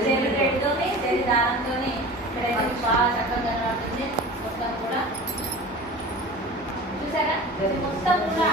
జెరీ థ్రెడ్తోని జెరీ దారంతోని ఇక్కడ బాగా చక్కగా కనబడుతుంది. మొత్తం కూడా చూసారా, మొత్తం కూడా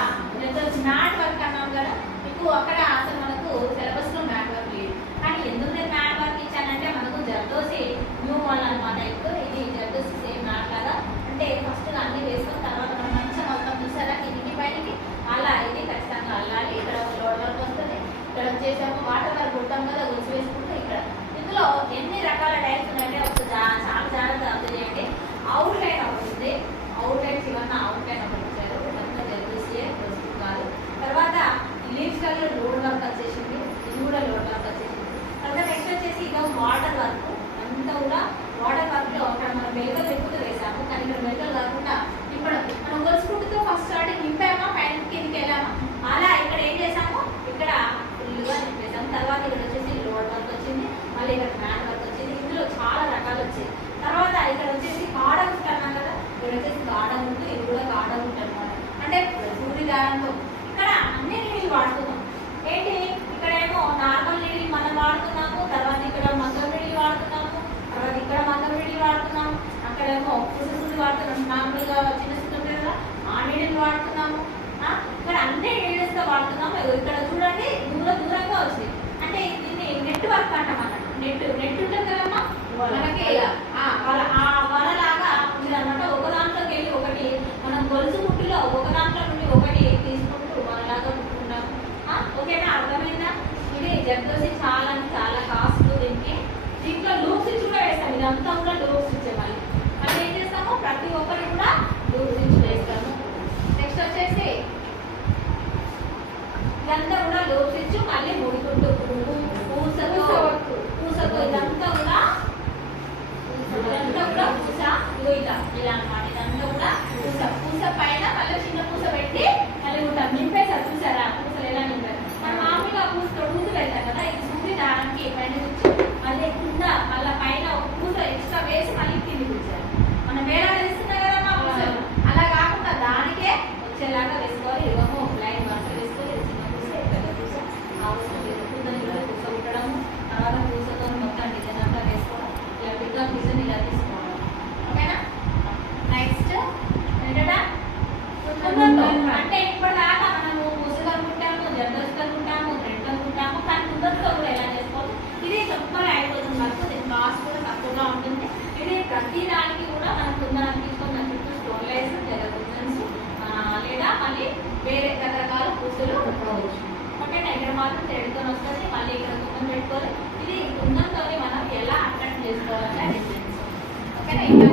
మ్యాట్ వర్క్ అన్నాం కదా మీకు. అక్కడ అసలు మనకు సిలబస్ లో మ్యాట్ వర్క్ లేదు. కానీ ఎందుకు నేను మ్యాట్ వర్క్ ఇచ్చానంటే మనకు జర్దోసి న్యూ మోడల్ అనమాట. ఇప్పుడు ఇది జర్దోసి సేమ్ మ్యాట్ లాగా. అంటే ఫస్ట్ అన్ని వేసుకున్న తర్వాత మనం మంచిగా మొత్తం చూసారా కిందికి పైకి అలా ఇది ఖచ్చితంగా అల్లాలి. ఇక్కడ లోడ్ వర్క్ వస్తుంది. ఇక్కడ వచ్చేసాము వాటర్ వర్క్ కుడతాం కదా గుర్తు వేసుకుంటే ఇక్కడ. ఇందులో ఎన్ని రకాల టైప్స్ ఉన్నాయంటే ఒక చాలా జాగ్రత్తగా అర్థం చేయండి. అవుట్ లైన్ ఒకటి ఉంది. అవుట్ లైన్స్ ఇవన్నీ అవుట్ లైన్ ఒకటి ఇచ్చారు. ఇదంతా జర్దోసియే కాదు. తర్వాత లీవ్స్ కలర్ లోడ్ వర్క్ వచ్చేసింది. ఇది కూడా లోడ్ వర్క్ వచ్చేసింది. తర్వాత నెక్స్ట్ వచ్చేసి ఇక వాటర్ వర్క్ అంతా కూడా వాటర్ వర్క్ లో అక్కడ మనం మెలకలు ఎక్కువ వేసాము. కానీ ఇక్కడ మెలకలు కాకుండా ఇప్పుడు మనం గొలుసుకుంటూ ఫస్ట్ స్టార్టింగ్ నింపామా పైన కిందికి వెళ్ళామా అలా ఇక్కడ ఏం చేసాము ఇక్కడ ఫుల్గా నింపేసాము. తర్వాత ఇక్కడ వచ్చేసి లోడ్ వర్క్ వచ్చింది. మళ్ళీ ఇక్కడ మ్యాట్ వర్క్ వచ్చింది. ఇందులో చాలా రకాలు వచ్చాయి. తర్వాత ఇక్కడ వచ్చేసి గాఢ గుట్ట అన్నాం కదా. ఇక్కడ వచ్చేసి గాఢ గుట్టు, ఇది కూడా గాఢ గుట్ట అనమాట. అంటే సూర్య దారంతో ఇక్కడ అన్ని నీళ్ళు వాడుతున్నాం. ఏంటి ఇక్కడేమో నార్మల్ నీళ్ళు మనం వాడుతున్నాము. తర్వాత ఇక్కడ మగ్గం నీళ్ళు వాడుతున్నాము. తర్వాత ఇక్కడ మగ్గం నీళ్ళు వాడుతున్నాము. అక్కడేమో పుసి వాడుతున్నాం. నార్మల్గా చిన్న చిన్న ఉంటాయి కదా ఆ నీళ్ళు వాడుతున్నాము. ఇక్కడ అన్ని నీళ్ళతో వాడుతున్నాము. ఇక్కడ చూడండి దూరంగా వచ్చింది. అంటే దీన్ని నెట్ వర్క్ అంటాం అన్నట్టు. నెట్ ఉంటుంది కదమ్మా మనకి ఆ వలలాగా ఉంది అనమాట. ఒక దాంట్లోకి వెళ్ళి ఒకటి మనం గొలుసు ముట్టులో ఒక దాంట్లో నుండి ఒకటి తీసుకుంటూ వలలాగా ముట్టుకున్నాము. ఓకేనా, అర్థమైందా? ఇది జర్దోసి చాలా చాలా కాస్ట్ దీనికి. దీంట్లో లూప్స్ ఇచ్చి కూడా వేస్తాం. ఇదంతా కూడా లూప్స్ ఇచ్చే మళ్ళీ ఏం చేస్తాము ప్రతి ఒక్కరు కూడా లూప్స్ ఇచ్చి వేస్తాము. నెక్స్ట్ వచ్చేసి ఇదంతా కూడా లూప్స్ ఇచ్చి మళ్ళీ ముడుకుంటూ పూసతో ఇదంతా కూడా పూస ఇలా అనమాట. ఇదంతా కూడా పూస పైన మళ్ళీ చిన్న పూస పెట్టి మళ్ళీ ఉంటాం. నింపేసారు చూసారా పూసలు ఎలా నింపారు. మనం మామూలుగా పూసతో పూస పెడతాం కదా. ఇది సూది దానికి పైన నుంచి మళ్ళీ కింద మళ్ళీ పైన ఒక పూస ఎక్స్ట్రా వేసి మళ్ళీ కింది కూర్చారు. మనం వేరే వేస్తున్నాం కదా మా పూసలు అలా కాకుండా దానికే వచ్చేలాగా వేసుకోవాలి. ఇవ్వము లైన్ వరుస వేసుకొని చిన్న పూస పెద్ద పూస ఆ పూస పూస కుట్టడము. తర్వాత పూసతో మొత్తం డిజైన్ అంతా వేసుకోవడం. ఇలా బిగ్గా డిజైన్ ఇలా తీసుకోవడం. ఓకేనా, నెక్స్ట్ ఏంటంటే అంటే ఇప్పటిదాకా మనము పూసలు అనుకుంటాము, జర్దోసి అనుకుంటాము, థ్రెడ్ అనుకుంటాము. కానీ కుందతో కూడా ఎలా చేసుకోవాలి. ఇది తొందరగా అయిపోతుంది మనకు. దీని కాస్ట్ కూడా తక్కువగా ఉంటుంది. ఇది ప్రతి దానికి కూడా మనం కుందనం తీసుకొని దాని చుట్టూ స్టోన్ లైన్స్ కుందన్స్ లేదా మళ్ళీ వేరే రకరకాల పూసలు పెట్టుకోవచ్చు. ఓకేనా, ఇక్కడ మాత్రం థ్రెడ్తో వస్తుంది. మళ్ళీ ఇక్కడ కుందం పెట్టుకోవాలి. ఇది కుందంతో మనం ఎలా అట్రాక్ట్ చేసుకోవాలంటే డిఫరెన్స్. ఓకేనా, ఇక్కడ